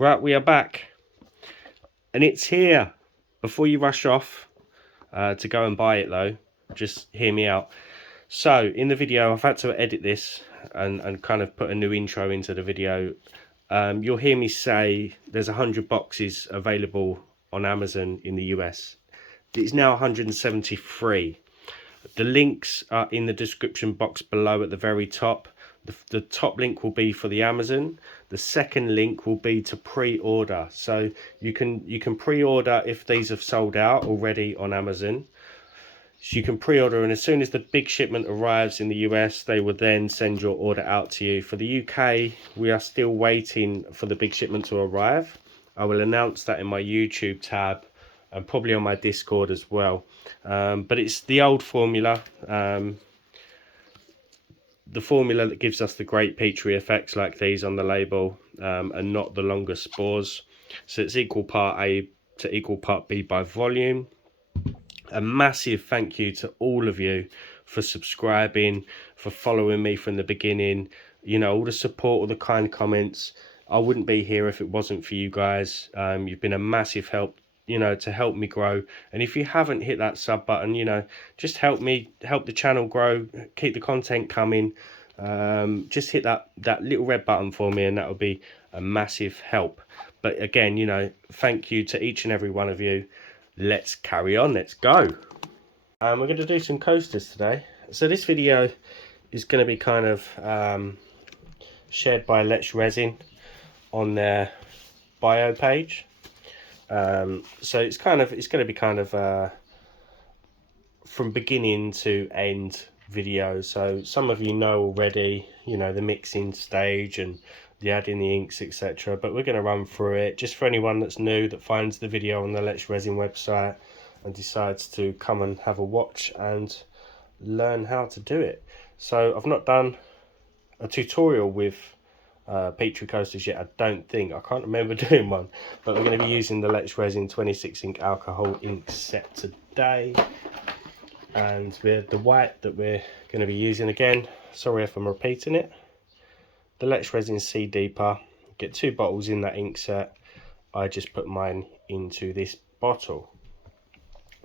Right, we are back, and it's here. Before you rush off to go and buy it though, just hear me out. So in the video, I've had to edit this and kind of put a new intro into the video. You'll hear me say there's 100 boxes available on Amazon in the US. It's now 173. The links are in the description box below at the very top. The top link will be for the Amazon. The second link will be to pre-order. So you can pre-order if these have sold out already on Amazon. So you can pre-order, and as soon as the big shipment arrives in the US, they will then send your order out to you. For the UK, we are still waiting for the big shipment to arrive. I will announce that in my YouTube tab and probably on my Discord as well. But it's the old formula. The formula that gives us the great Petri effects like these on the label, and not the longer spores. So it's equal part A to equal part B by volume. A massive thank you to all of you for subscribing, for following me from the beginning. You know, all the support, all the kind comments. I wouldn't be here if it wasn't for you guys. You've been a massive help, you know, to help me grow. And if you haven't hit that sub button, you know, just help the channel grow, keep the content coming. Just hit that little red button for me, and that will be a massive help. But again, you know, thank you to each and every one of you. Let's carry on, let's go. We're going to do some coasters today. So this video is going to be kind of shared by Resin on their bio page. So it's going to be kind of from beginning to end video. So some of you know already, you know, the mixing stage and the adding the inks, etc. But we're going to run through it just for anyone that's new, that finds the video on the Resin website and decides to come and have a watch and learn how to do it. So I've not done a tutorial with Petri coasters yet, I don't think. I can't remember doing one, but we're going to be using the Resin 26 ink alcohol ink set today, and the white that we're going to be using, again, sorry if I'm repeating it, the Resin C Deeper. Get 2 bottles in that ink set. I just put mine into this bottle.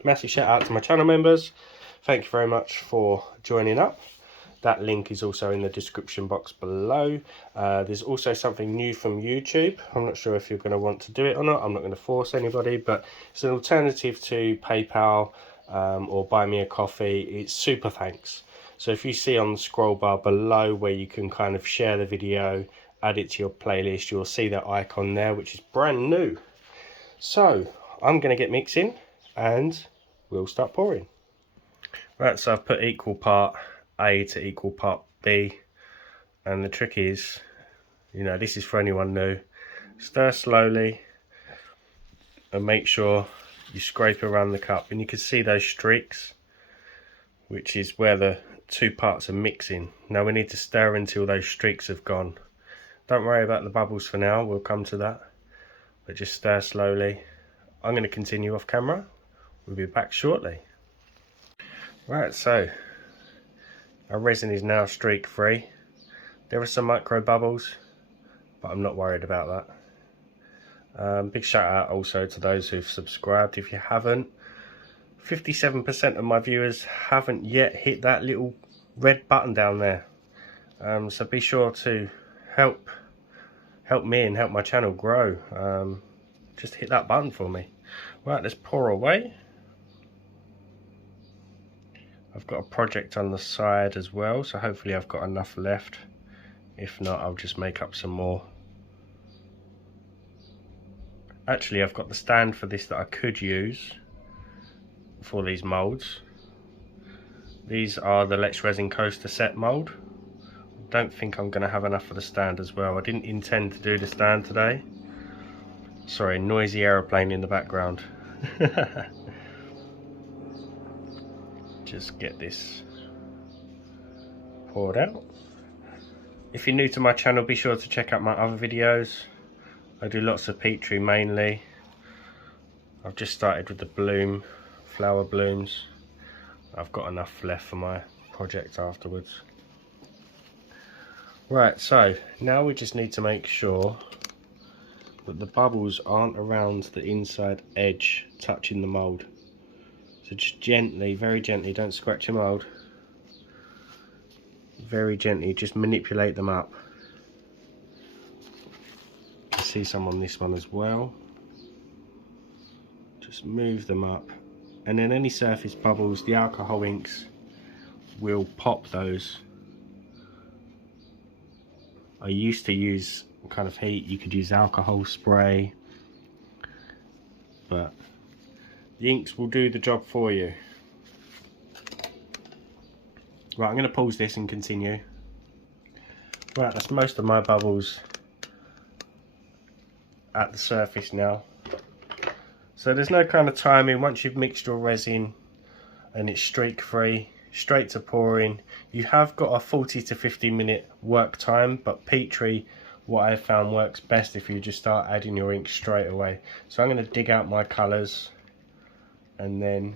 Massive shout out to my channel members, thank you very much for joining up. That link is also in the description box below. There's also something new from YouTube. I'm not sure if you're going to want to do it or not. I'm not going to force anybody, but it's an alternative to PayPal or buy me a coffee. It's super thanks. So if you see on the scroll bar below where you can kind of share the video, add it to your playlist, you'll see that icon there, which is brand new. So I'm going to get mixing and we'll start pouring. Right, so I've put equal part A to equal part B, and the trick is, you know, this is for anyone new, stir slowly and make sure you scrape around the cup, and you can see those streaks, which is where the 2 parts are mixing. Now we need to stir until those streaks have gone. Don't worry about the bubbles for now, we'll come to that, but just stir slowly. I'm going to continue off camera, we'll be back shortly. Right, so our resin is now streak free. There are some micro bubbles, but I'm not worried about that. Big shout out also to those who've subscribed. If you haven't, 57% of my viewers haven't yet hit that little red button down there. So be sure to help me and help my channel grow. Just hit that button for me. Right, let's pour away. I've got a project on the side as well, so hopefully I've got enough left. If not, I'll just make up some more. Actually, I've got the stand for this that I could use for these moulds. These are the Resin coaster set mould. Don't think I'm going to have enough for the stand as well. I didn't intend to do the stand today. Sorry, noisy aeroplane in the background. Just get this poured out. If you're new to my channel, be sure to check out my other videos. I do lots of Petri mainly. I've just started with the flower blooms. I've got enough left for my project afterwards. Right, so now we just need to make sure but the bubbles aren't around the inside edge touching the mould. So just gently, very gently, don't scratch your mould. Very gently, just manipulate them up. You can see some on this one as well. Just move them up. And then any surface bubbles, the alcohol inks will pop those. I used to use kind of heat, you could use alcohol spray, but the inks will do the job for you. Right, I'm going to pause this and continue. Right, that's most of my bubbles at the surface now. So there's no kind of timing. Once you've mixed your resin and it's streak free, straight to pouring. You have got a 40 to 50 minute work time, but Petri, what I found works best if you just start adding your ink straight away. So I'm going to dig out my colours and then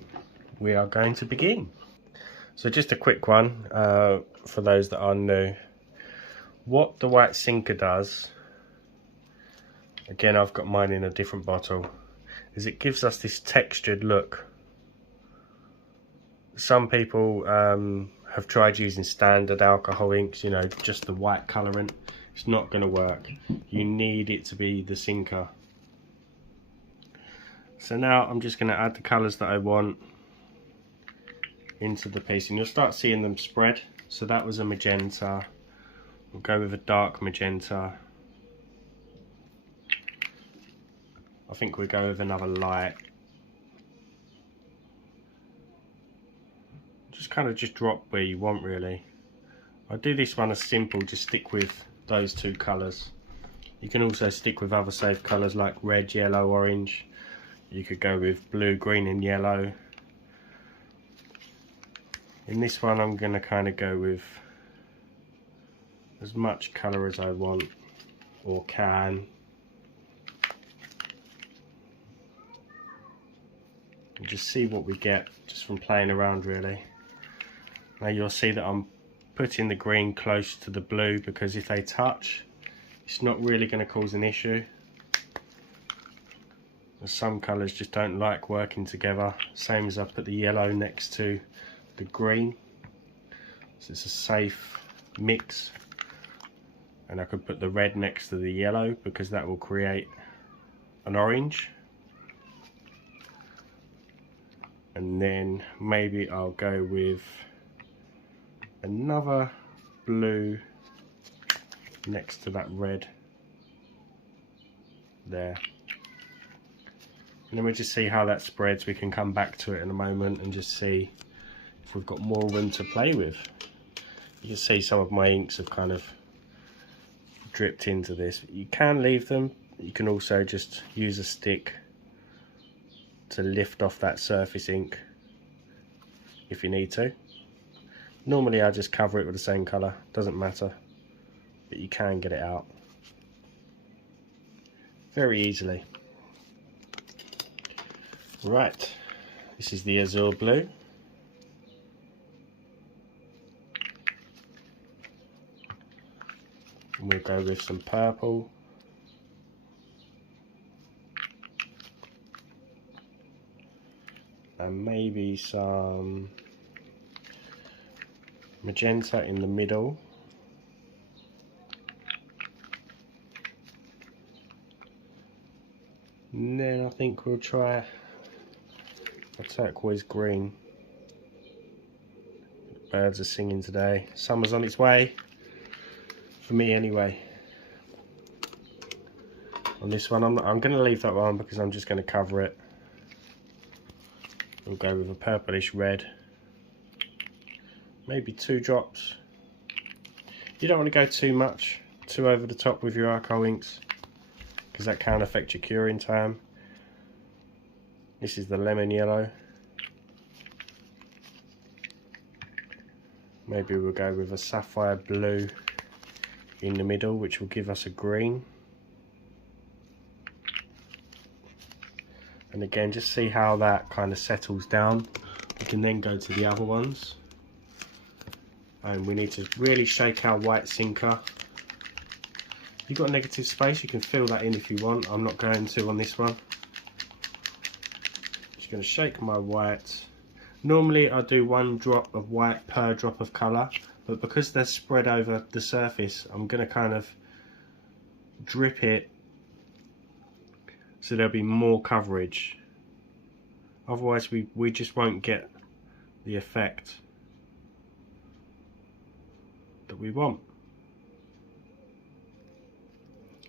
we are going to begin. So just a quick one for those that are new. What the white sinker does, again I've got mine in a different bottle, is it gives us this textured look. Some people have tried using standard alcohol inks, you know, just the white colouring. It's not going to work. You need it to be the sinker. So now I'm just going to add the colours that I want into the piece, and you'll start seeing them spread. So that was a magenta. We'll go with a dark magenta. I think we'll go with another light. Just kind of just drop where you want really. I do this one as simple, just stick with those two colours. You can also stick with other safe colours like red, yellow, orange. You could go with blue, green and yellow. In this one I'm going to kind of go with as much colour as I want or can. And just see what we get just from playing around really. Now you'll see that I'm putting the green close to the blue because if they touch, it's not really going to cause an issue. Some colours just don't like working together. Same as I put the yellow next to the green. So it's a safe mix. And I could put the red next to the yellow because that will create an orange. And then maybe I'll go with another blue next to that red there, and then we'll just see how that spreads. We can come back to it in a moment and just see if we've got more room to play with. You can see some of my inks have kind of dripped into this. You can leave them. You can also just use a stick to lift off that surface ink if you need to. Normally I just cover it with the same colour, doesn't matter, but you can get it out very easily. Right, this is the azure blue. And we'll go with some purple. And maybe some magenta in the middle. And then I think we'll try a turquoise green. Birds are singing today. Summer's on its way. For me anyway. On this one I'm going to leave that one because I'm just going to cover it. We'll go with a purplish red. Maybe 2 drops. You don't want to go too much, too over the top with your alcohol inks, because that can affect your curing time. This is the lemon yellow. Maybe we'll go with a sapphire blue in the middle, which will give us a green. And again, just see how that kind of settles down. We can then go to the other ones. And we need to really shake our white sinker you've got a negative space, you can fill that in if you want. I'm not going to on this one. Just going to shake my white. Normally I do 1 drop of white per drop of colour, but because they're spread over the surface, I'm going to kind of drip it so there'll be more coverage. Otherwise we just won't get the effect that we want.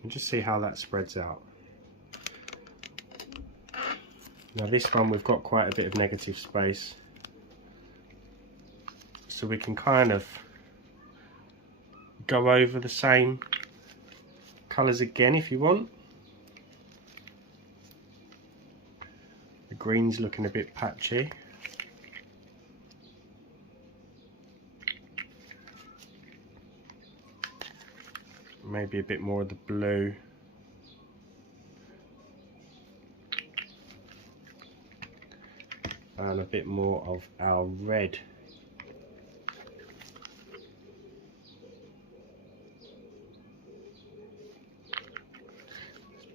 And just see how that spreads out. Now this one we've got quite a bit of negative space, so we can kind of go over the same colours again if you want. The green's looking a bit patchy. Maybe a bit more of the blue. And a bit more of our red.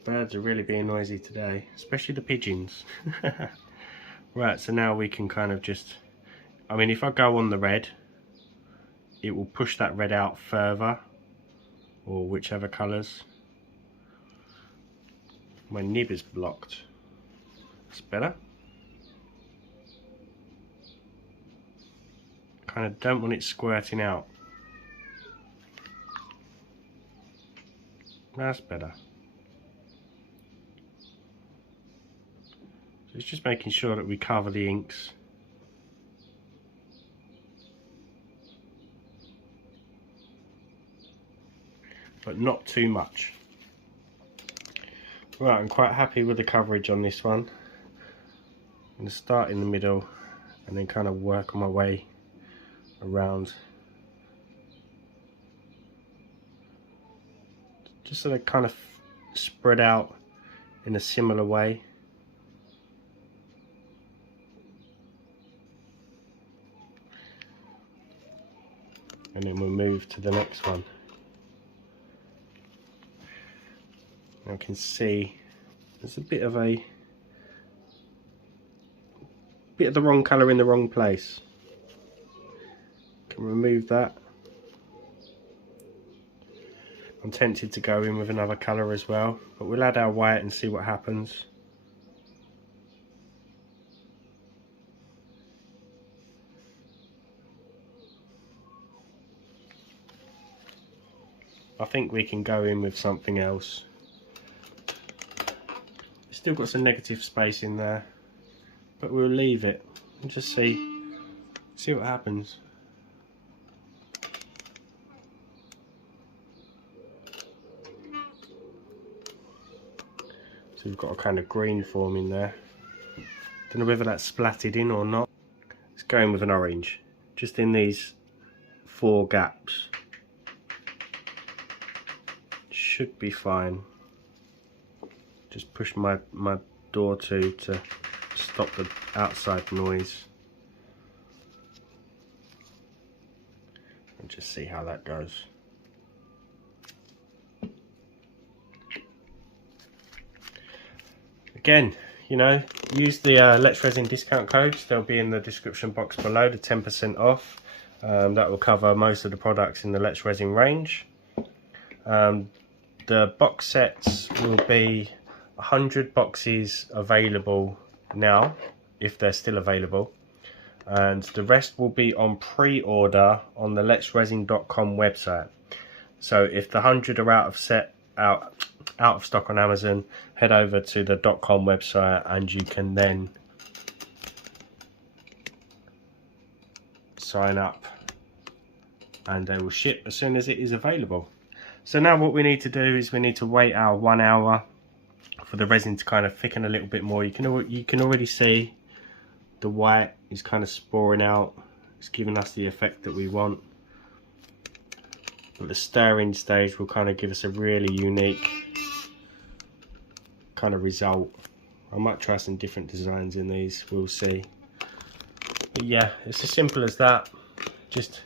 Birds are really being noisy today, especially the pigeons. Right, so now we can kind of just, I mean, if I go on the red, it will push that red out further, or whichever colours. My nib is blocked. That's better. Kind of don't want it squirting out. That's better. So it's just making sure that we cover the inks. But not too much. Right, I'm quite happy with the coverage on this one. I'm going to start in the middle and then kind of work my way around, just so they kind of spread out in a similar way. And then we'll move to the next one. Now you can see there's a bit of the wrong colour in the wrong place. Can remove that. I'm tempted to go in with another colour as well, but we'll add our white and see what happens. I think we can go in with something else. Still got some negative space in there, but we'll leave it and just see what happens. So we've got a kind of green forming there. Don't know whether that's splatted in or not. Let's go in with an orange, just in these 4 gaps. Should be fine. Just push my door to stop the outside noise. And just see how that goes. Again, you know, use the Let's Resin discount codes. They'll be in the description box below, the 10% off. That will cover most of the products in the Let's Resin range. The box sets will be 100 boxes available now, if they're still available, and the rest will be on pre-order on the letsresin.com website. So if the 100 are out of stock on Amazon, head over to the .com website and you can then sign up and they will ship as soon as it is available. So now what we need to do is we need to wait our 1 hour for the resin to kind of thicken a little bit more. You can already see the white is kind of sporing out. It's giving us the effect that we want. But the stirring stage will kind of give us a really unique kind of result. I might try some different designs in these, we'll see. But yeah, it's as simple as that. Just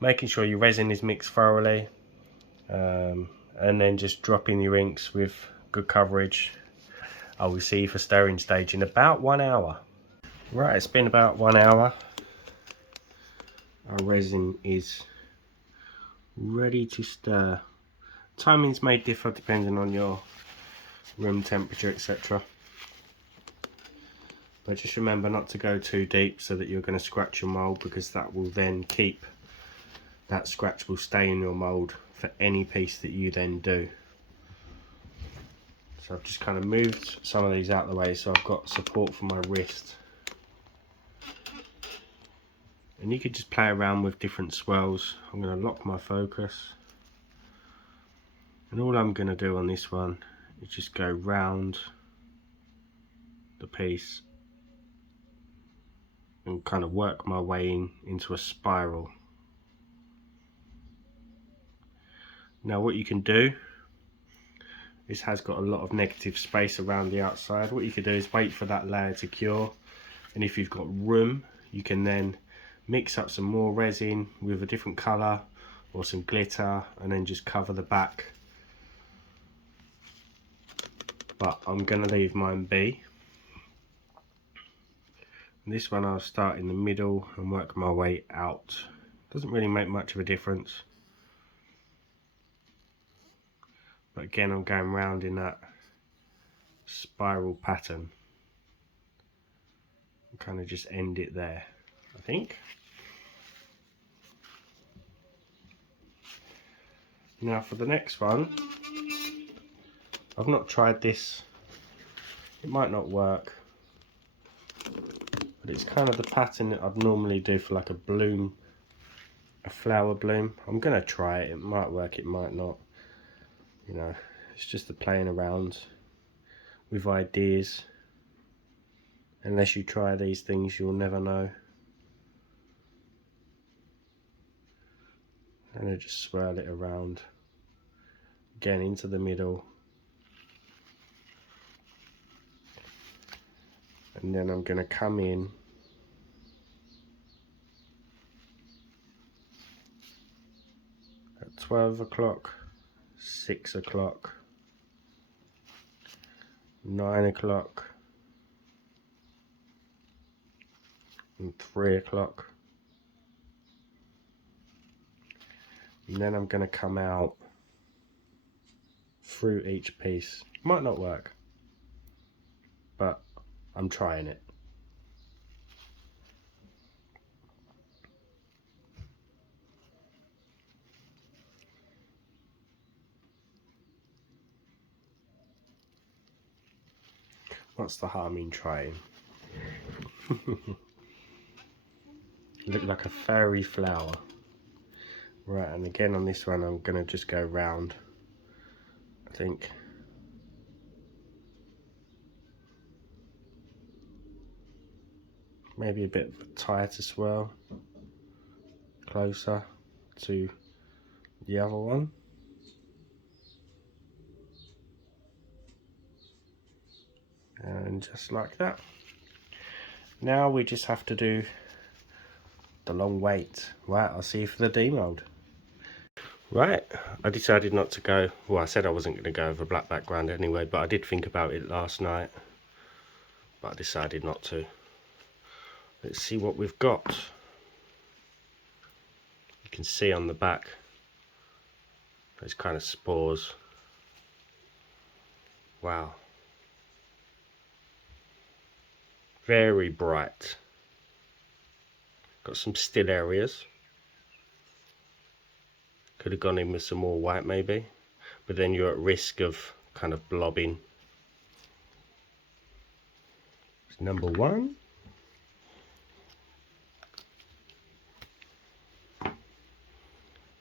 making sure your resin is mixed thoroughly. and then just drop in your inks with good coverage. I will see you for stirring stage in about 1 hour. Right, it's been about 1 hour. Our resin is ready to stir. Timings may differ depending on your room temperature, etc. But just remember not to go too deep so that you're going to scratch your mould, because that will then keep, that scratch will stay in your mould for any piece that you then do. So I've just kind of moved some of these out of the way so I've got support for my wrist. And you could just play around with different swirls. I'm going to lock my focus. And all I'm going to do on this one is just go round the piece and kind of work my way into a spiral. Now what you can do, this has got a lot of negative space around the outside. What you can do is wait for that layer to cure, and if you've got room you can then mix up some more resin with a different colour or some glitter and then just cover the back. But I'm going to leave mine be. And this one I'll start in the middle and work my way out. Doesn't really make much of a difference. But again, I'm going round in that spiral pattern. And kind of just end it there, I think. Now for the next one, I've not tried this. It might not work. But it's kind of the pattern that I'd normally do for like a bloom, a flower bloom. I'm going to try it. It might work, it might not. You know, it's just the playing around with ideas. Unless you try these things, you'll never know. And I just swirl it around. Again, into the middle. And then I'm going to come in at 12 o'clock, 6 o'clock, 9 o'clock and 3 o'clock. And then I'm going to come out through each piece. Might not work, but I'm trying it. What's the harm in trying? Look like a fairy flower. Right, and again on this one I'm going to just go round, I think. Maybe a bit tighter swirl, closer to the other one. And just like that. Now we just have to do the long wait. Right, I'll see you for the demold. Right, I decided not to go, well, I said I wasn't going to go over black background anyway, but I did think about it last night, but I decided not to. Let's see what we've got. You can see on the back those kind of spores. Wow. Very bright. Got some still areas. Could have gone in with some more white maybe, but then you're at risk of kind of blobbing. It's number one.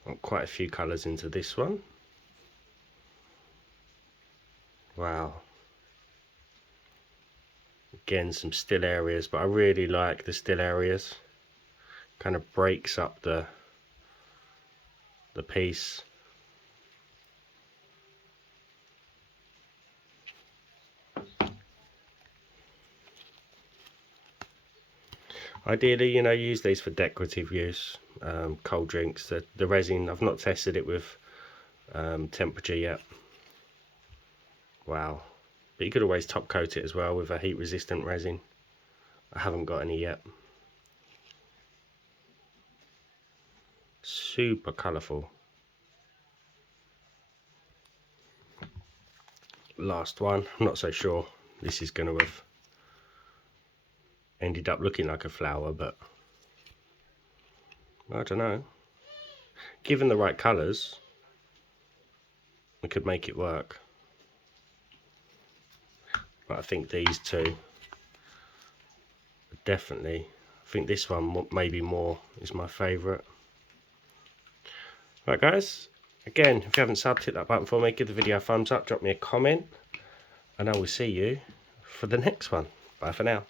Got quite a few colours into this one. Wow. Again, some still areas, but I really like the still areas. Kind of breaks up the piece. Ideally, you know, use these for decorative use, cold drinks. The resin, I've not tested it with temperature yet. Wow. But you could always top coat it as well with a heat resistant resin. I haven't got any yet. Super colourful. Last one. I'm not so sure this is going to have ended up looking like a flower, but I don't know. Given the right colours, we could make it work. But I think these two definitely. I think this one maybe more is my favourite. Right guys, again, if you haven't subbed, hit that button for me, give the video a thumbs up, drop me a comment, and I will see you for the next one. Bye for now.